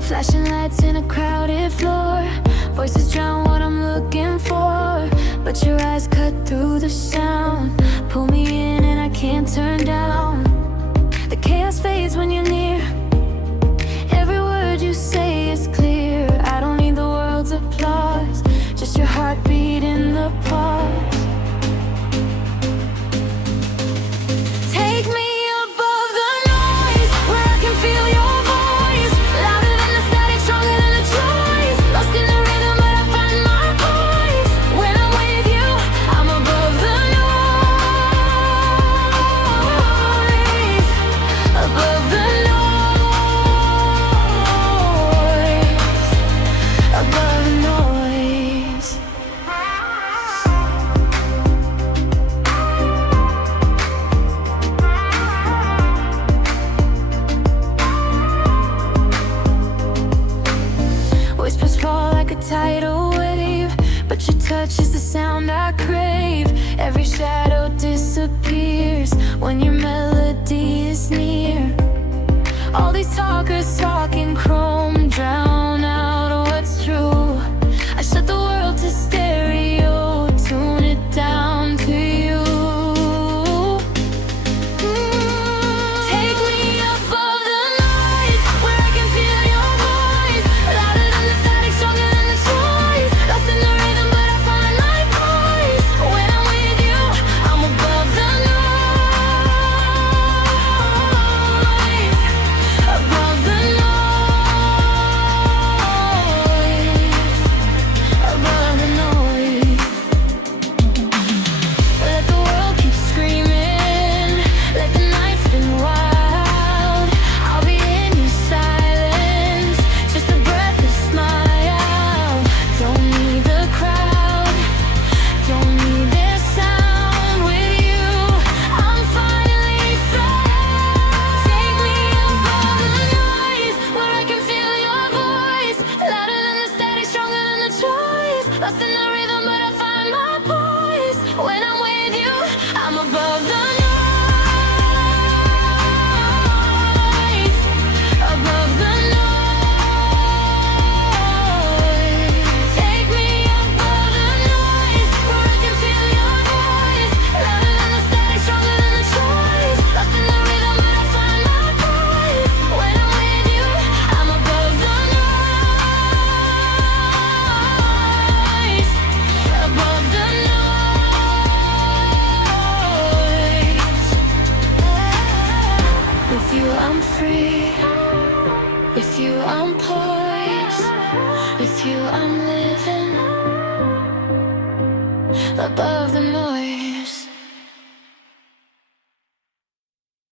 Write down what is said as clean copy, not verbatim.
Flashing lights in a crowded floor, voices drown what I'm looking for. But your eyes cut through the sound, pull me in and I can't turn down. The chaos fades when you're near, every word you say is clear. I don't need the world's applause, just your heartbeat in the pause. Take me above the noise, where I can feel your voice, louder than the static, stronger than the choice. Lost in the rhythm, but I find my voice. When I'm with you, I'm above the noise, above the noise, above the noise. Whispers fall like a tidal wave, but your touch is the sound I crave. Every shadow disappears when your melody is near. All these talkers talking chrome drown out what's true. I shut the world to stereo, tune it down to you. Take me above the noise, where I can feel your voice, louder than the static, stronger than the choice. Lost in the rhythm, but I find my voice. When I'm with you, I'm above the noise, above the noise, above the noise. Let the world keep screaming, let the night spin wild. I'll be in your silence, just a breath, a smile. Don't need the crowd, don't need their sound. With you, I'm finally found. Take me above the noise, where I can feel your voice, louder than the static, stronger than the choice. Lost in the rhythm, but I find my voice. When I'm with you, I'm above the noise, above the noise. Take me above the noise, where I can feel your voice, louder than the static, stronger than the choice. Lost in the rhythm, but I find my voice. When I'm with you, I'm above the noise, above the noise. With you I'm free, with you I'm poised, with you I'm living above the noise.